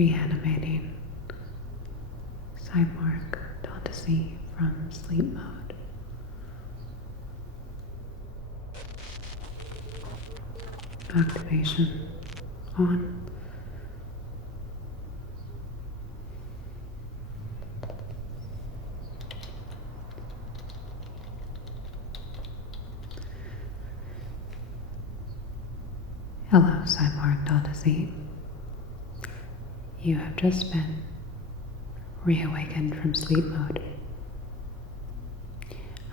reanimating CYBERPUNK from sleep mode. Activation on. Hello, CYBERPUNK. You have just been reawakened from sleep mode.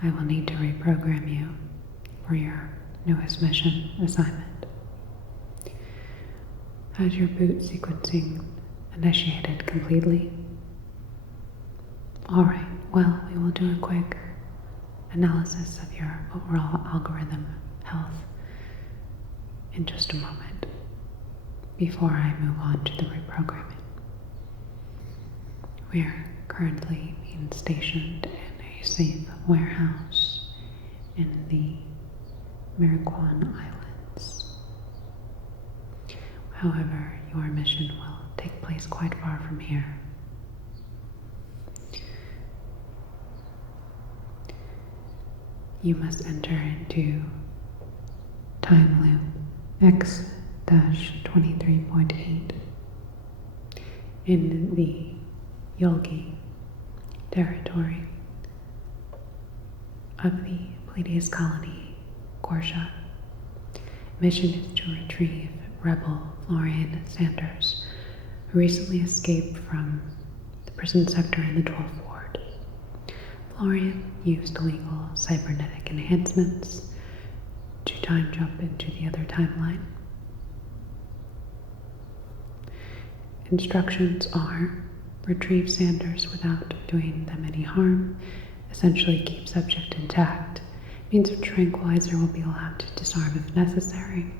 I will need to reprogram you for your newest mission assignment. Has your boot sequencing initiated completely? Alright, well, we will do a quick analysis of your overall algorithm health in just a moment before I move on to the reprogramming. We are currently being stationed in a safe warehouse in the Mariquan Islands. However, your mission will take place quite far from here. You must enter into time loop X-23.8 in the Yulgi territory of the Pleiades colony, Gorsha. Mission is to retrieve rebel Florian Sanders, who recently escaped from the prison sector in the 12th Ward. Florian used illegal cybernetic enhancements to time jump into the other timeline. Instructions are: retrieve Sanders without doing them any harm, essentially keep subject intact. Means of tranquilizer will be allowed to disarm if necessary.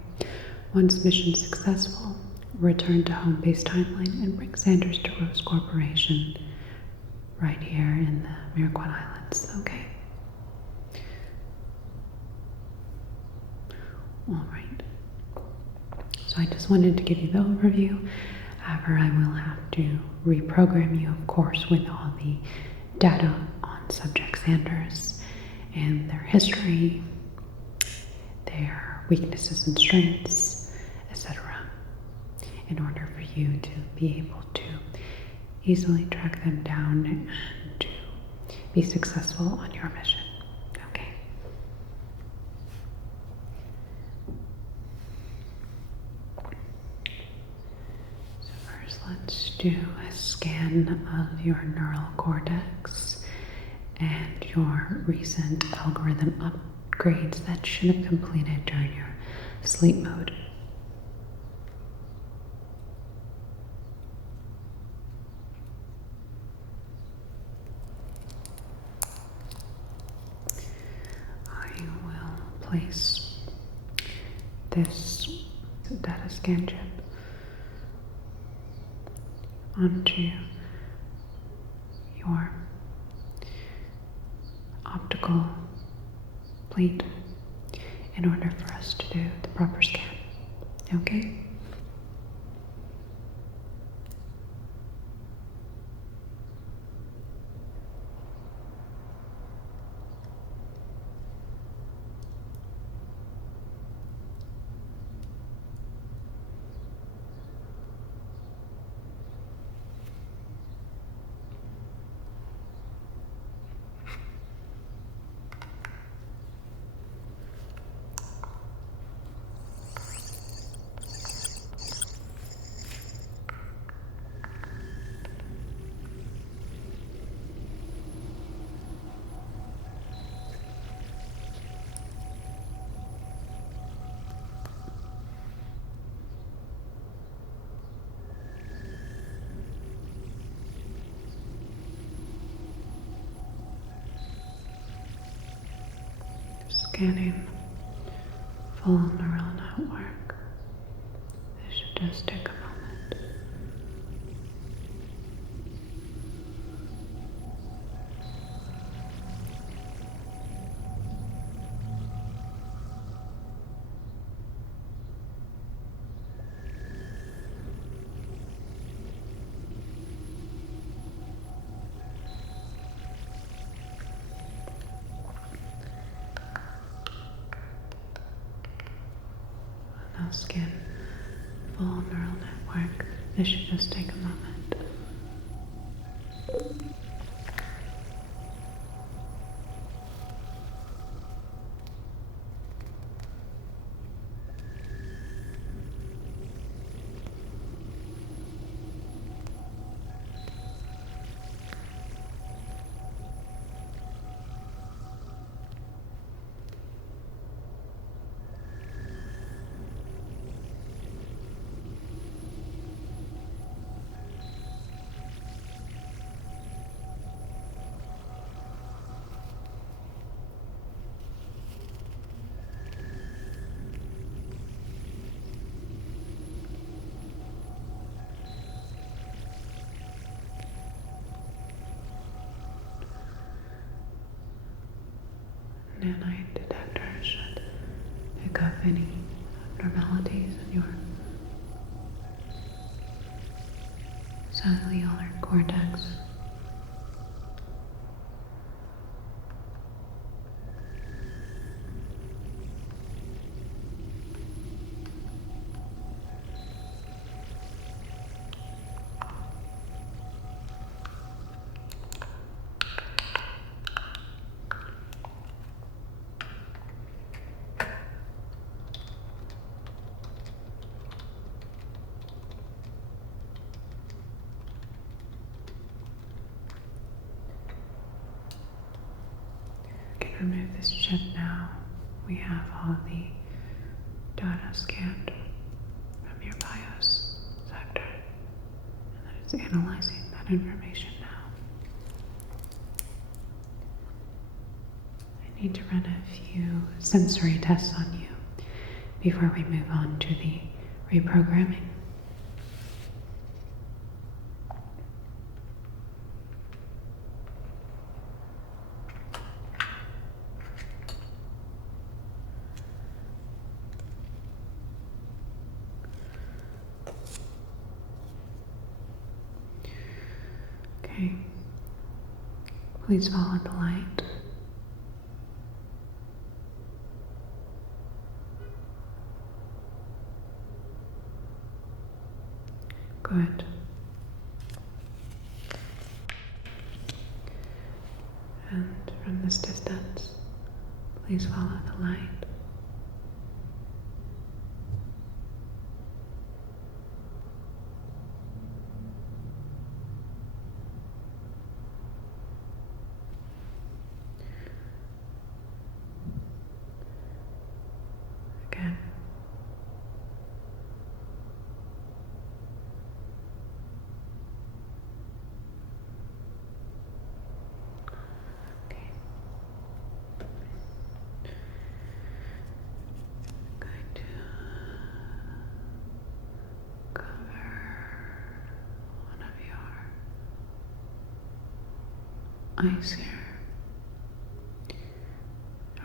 Once mission successful, return to home base timeline and bring Sanders to Rose Corporation right here in the Mariquan Islands, okay? Alright. So I just wanted to give you the overview. However, I will have to reprogram you, of course, with all the data on subject Sanders and their history, their weaknesses and strengths, etc., in order for you to be able to easily track them down and to be successful on your mission. Okay. So first, let's do a scan of your neural cortex and your recent algorithm upgrades that should have completed during your sleep mode. I will place this data scan chip onto your optical plate in order for us to do the proper scan. Okay? Scanning full neural network. This should just take a moment. skin, full neural network. This should just take a moment. Nanite detectors should pick up any abnormalities in your cellular cortex. Remove this chip now. We have all the data scanned from your BIOS sector, and then it's analyzing that information now. I need to run a few sensory tests on you before we move on to the reprogramming. Okay, please follow the light. Good. And from this distance, please follow the light. Again. Okay. Going to cover one of your eyes here.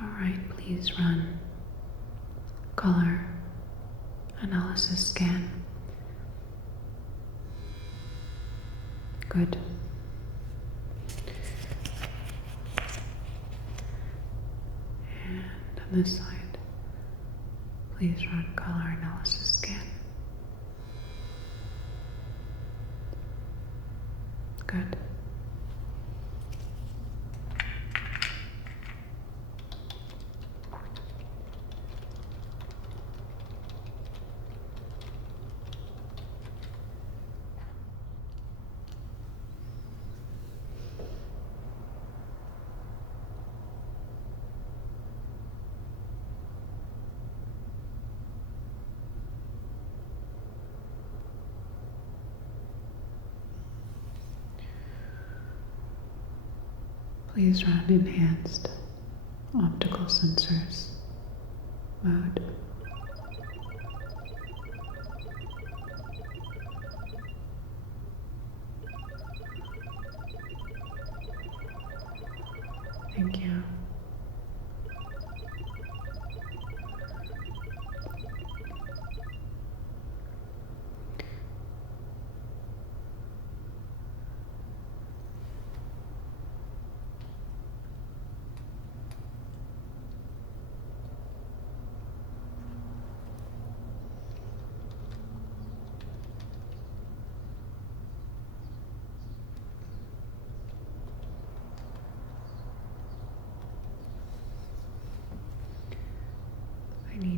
All right, please run color analysis scan. Good. And on this side, please run color analysis scan. Good. Please run enhanced optical sensors mode. Thank you.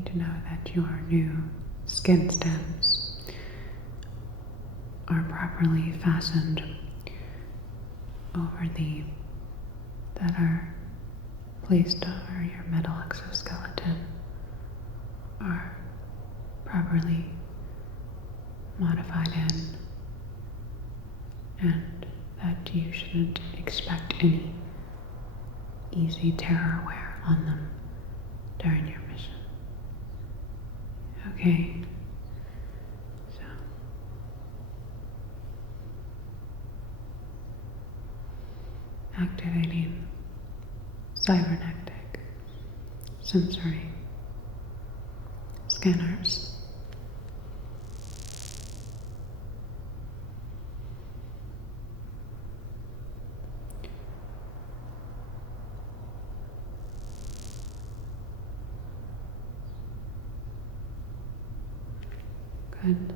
need to know that your new skin stems are properly fastened that are placed over your metal exoskeleton, are properly modified and that you shouldn't expect any easy terror wear on them during your mission. Okay, so activating cybernetic sensory scanners. Good. And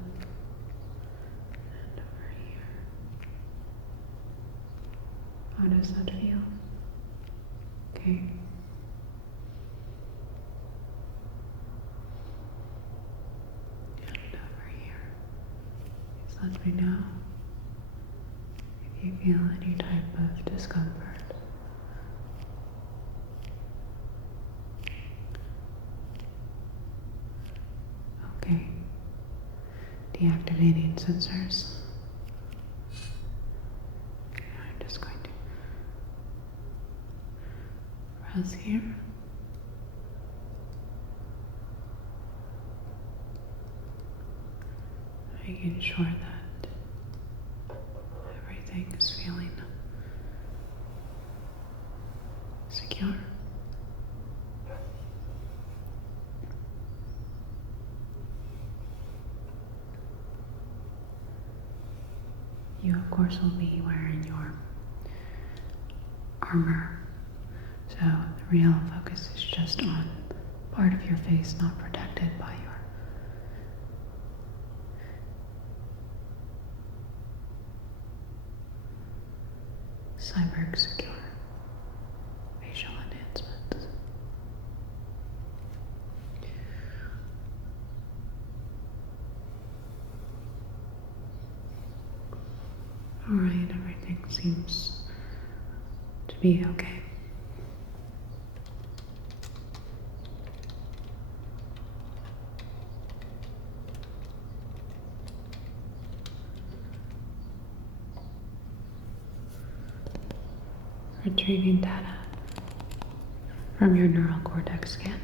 over here. How does that feel? Okay. And over here. Just let me know if you feel any type of discomfort. Okay. Deactivating sensors. I'm just going to press here. Making sure that everything is feeling secure. You, of course, will be wearing your armor, so the real focus is just on part of your face not protected by your cyber secure facial enhancements. Alright, everything seems to be okay. Retrieving data from your neural cortex scan.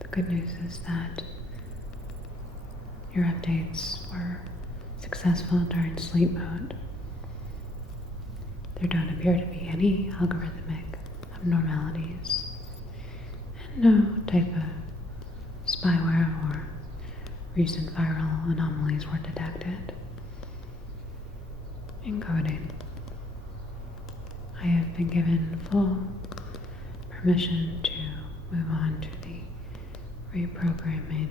The good news is that your updates were successful during sleep mode. There don't appear to be any algorithmic abnormalities, and no type of spyware or recent viral anomalies were detected. Encoding. I have been given full permission to move on to the reprogramming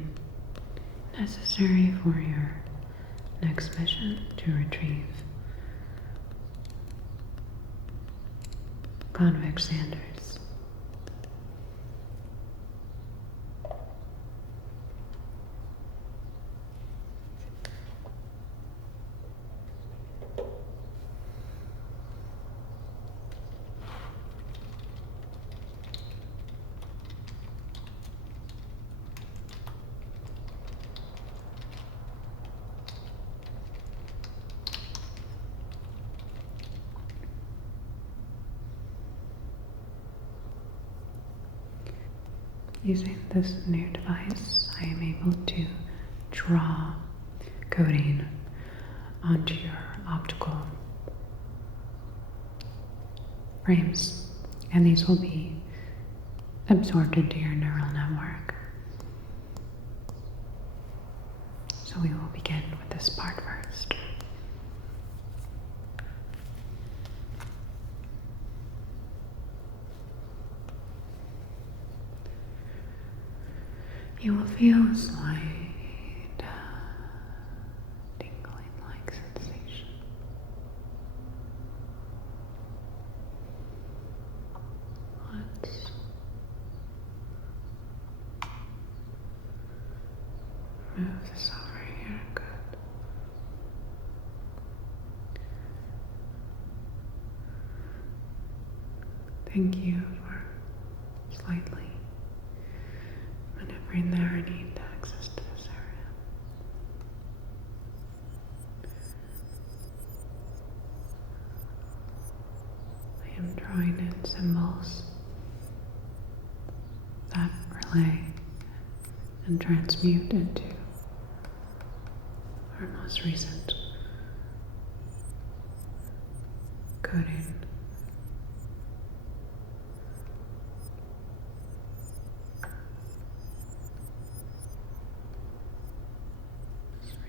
necessary for your next mission to retrieve convict Sanders. Using this new device, I am able to draw coding onto your optical frames, and these will be absorbed into your neural network. So we will begin with this part first. You will feel a slight tingling-like sensation. Let's move this over here. Good. Thank you for slightly maneuvering there. I need access to this area. I am drawing in symbols that relay and transmute into our most recent coding.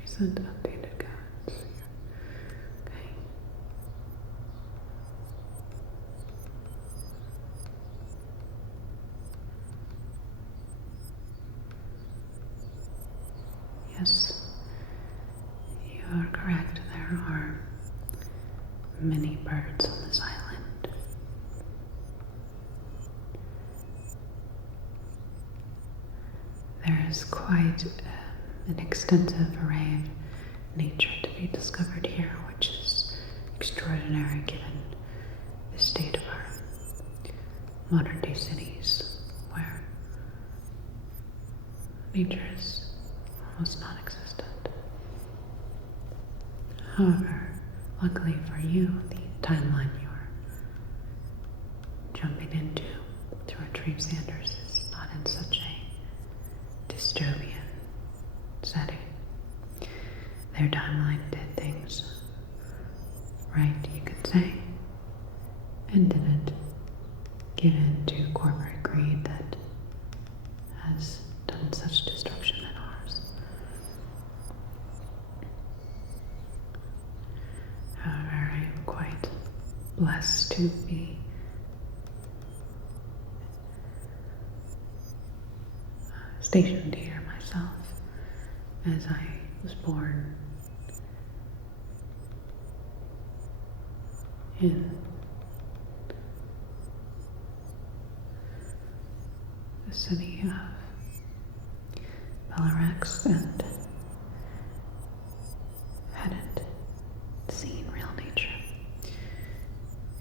Recent updated codes. Okay. Yes, you are correct. There are many birds on this island. There is quite an extensive array of nature to be discovered here, which is extraordinary given the state of our modern day cities, where nature is almost non-existent. However, luckily for you, the timeline you are jumping into to retrieve Sanders is not in such a dystopian setting. Their timeline did things right, you could say, and didn't give in to corporate greed that has done such destruction in ours. However, I am quite blessed to be stationed here myself, as I was born in the city of Bellarex and hadn't seen real nature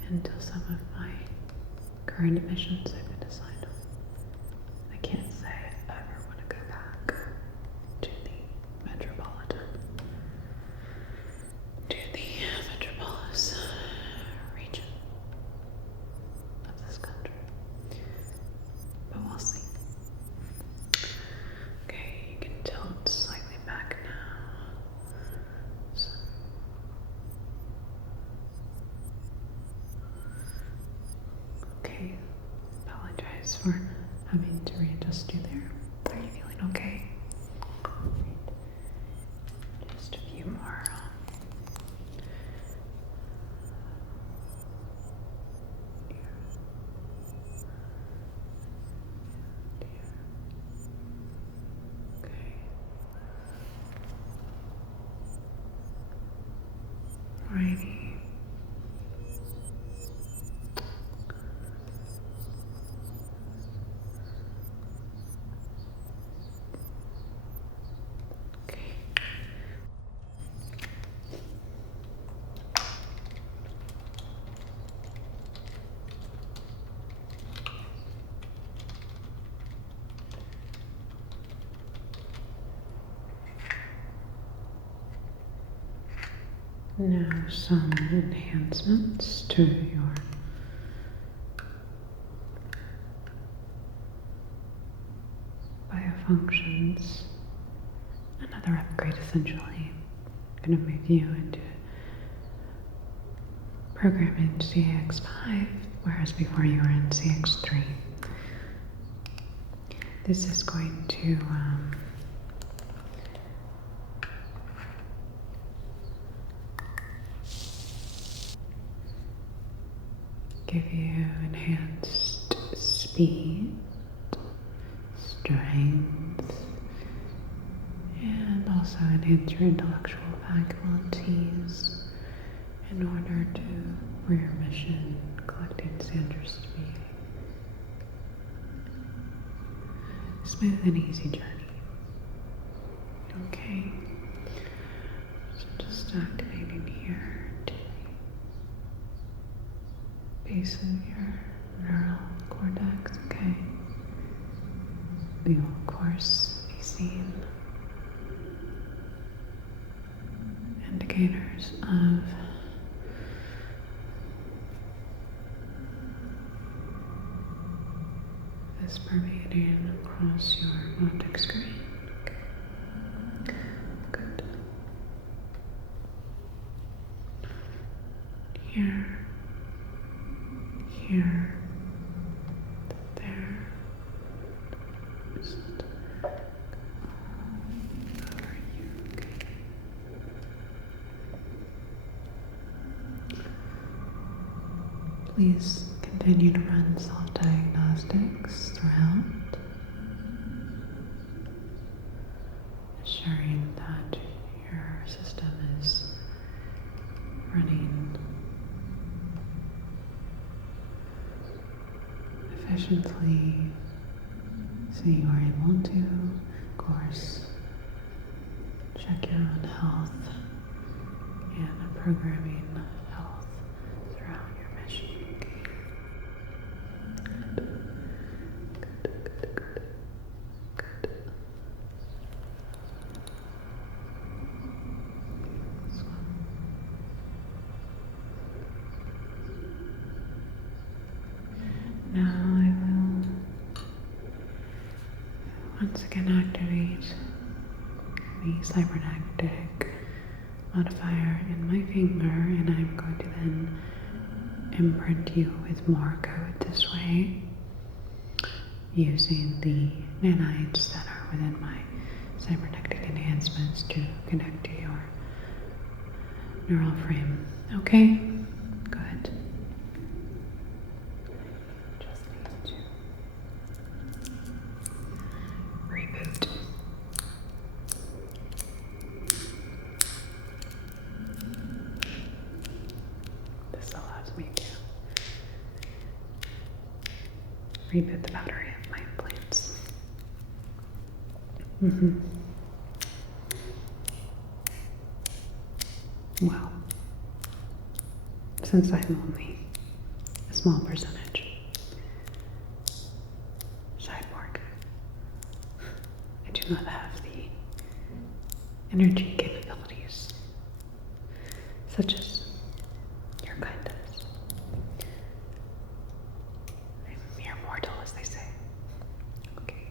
until some of my current missions have been assigned. I can't say I ever want to go back to the metropolis region of this country. But we'll see. Okay, you can tilt slightly back now. So. Okay, apologize for having to readjust you there. Are you feeling okay? Just a few more. Okay. Alrighty. Now some enhancements to your biofunctions. Another upgrade essentially. Going to move you into programming CX5, whereas before you were in CX3. This is going to give you enhanced speed, strength, also enhance your intellectual faculties in order to, for your mission, collecting Sandra's to be a smooth and easy journey. Okay, so just activating here to the base of your neural cortex, okay? We will, of course, be seeing indicators of this pervading across your optic screen. Okay. Good. Here, here, there, just over you, okay. Please continue to run self-diagnostics throughout, ensuring that your system is running efficiently, so you are able to, of course, check your own health and programming health throughout your mission. Now I will once again activate the cybernetic modifier in my finger, and I'm going to then imprint you with more code this way using the nanites that are within my cybernetic enhancements to connect to your neural frame. Okay? Good. Just need to reboot. This allows me to reboot the battery of my implants. Well, since I'm only a small percentage cyborg, I do not have the energy capabilities such as your kind does. I'm mere mortal, as they say. Okay.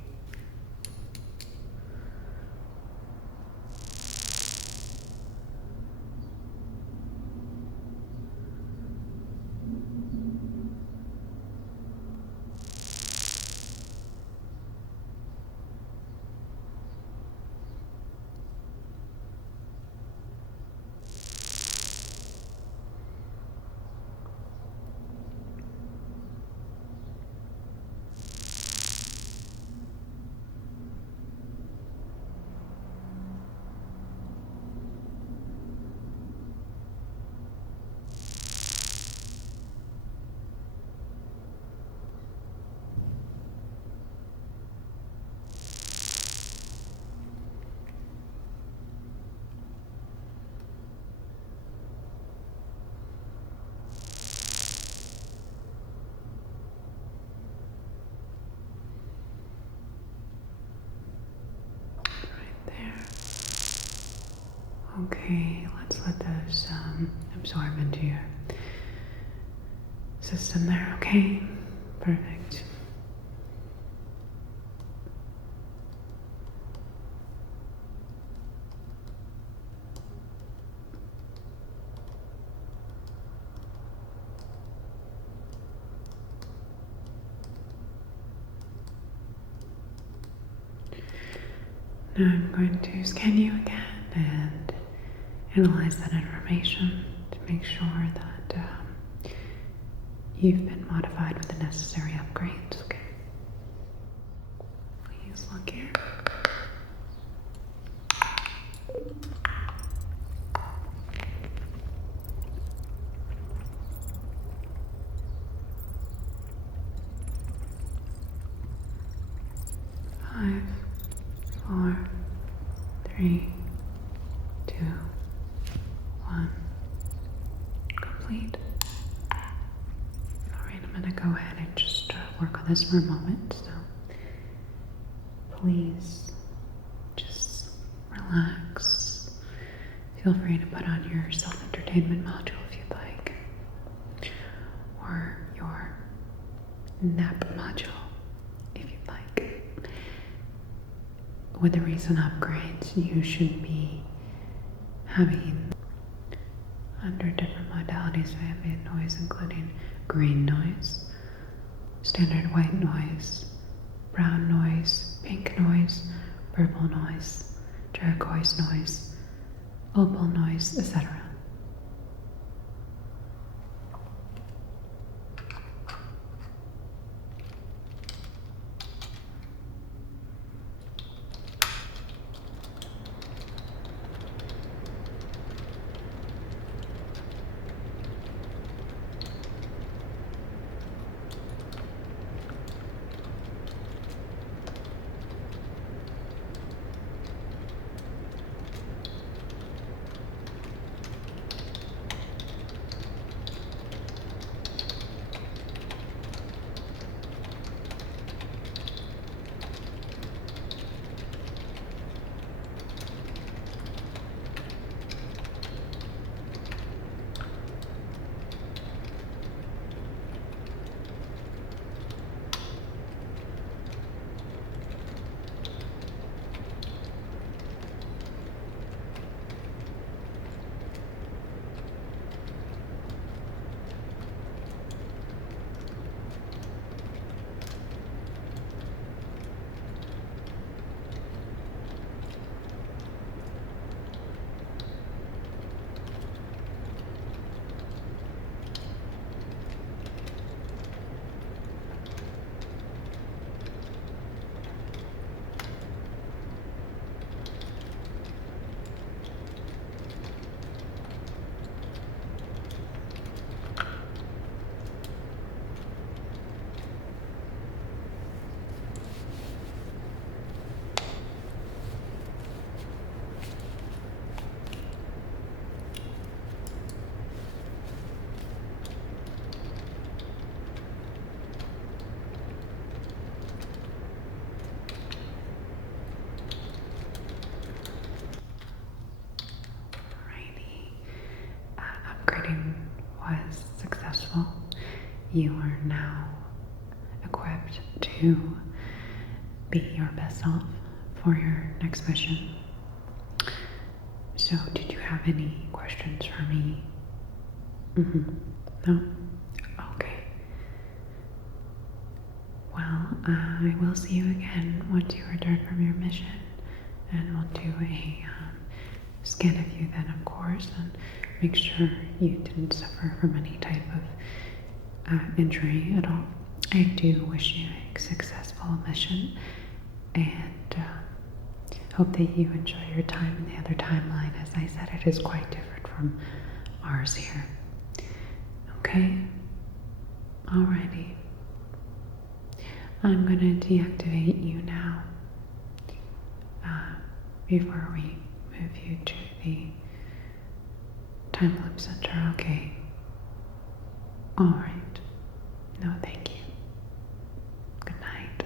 Okay, let's let those absorb into your system there, okay? Perfect. Now I'm going to scan you again and analyze that information to make sure that you've been modified with the necessary upgrades. Okay. Please look here. 5, 4, 3, 2, 1. Complete. Alright, I'm gonna go ahead and just work on this for a moment. So please just relax. Feel free to put on your self-entertainment module if you'd like, or your nap module if you'd like. With the recent upgrades, you should be having under different modalities of ambient noise, including green noise, standard white noise, brown noise, pink noise, purple noise, turquoise noise, opal noise, etc. Upgrading was successful. You are now equipped to be your best self for your next mission. So, did you have any questions for me? No? Okay. Well, I will see you again once you return from your mission, and we'll do a scan of you then, of course, and make sure you didn't suffer from any type of injury at all. I do wish you a successful mission, and hope that you enjoy your time in the other timeline. As I said, it is quite different from ours here. Okay? Alrighty. I'm gonna deactivate you now before we move you to the time loop center, okay? Alright. No, thank you. Good night.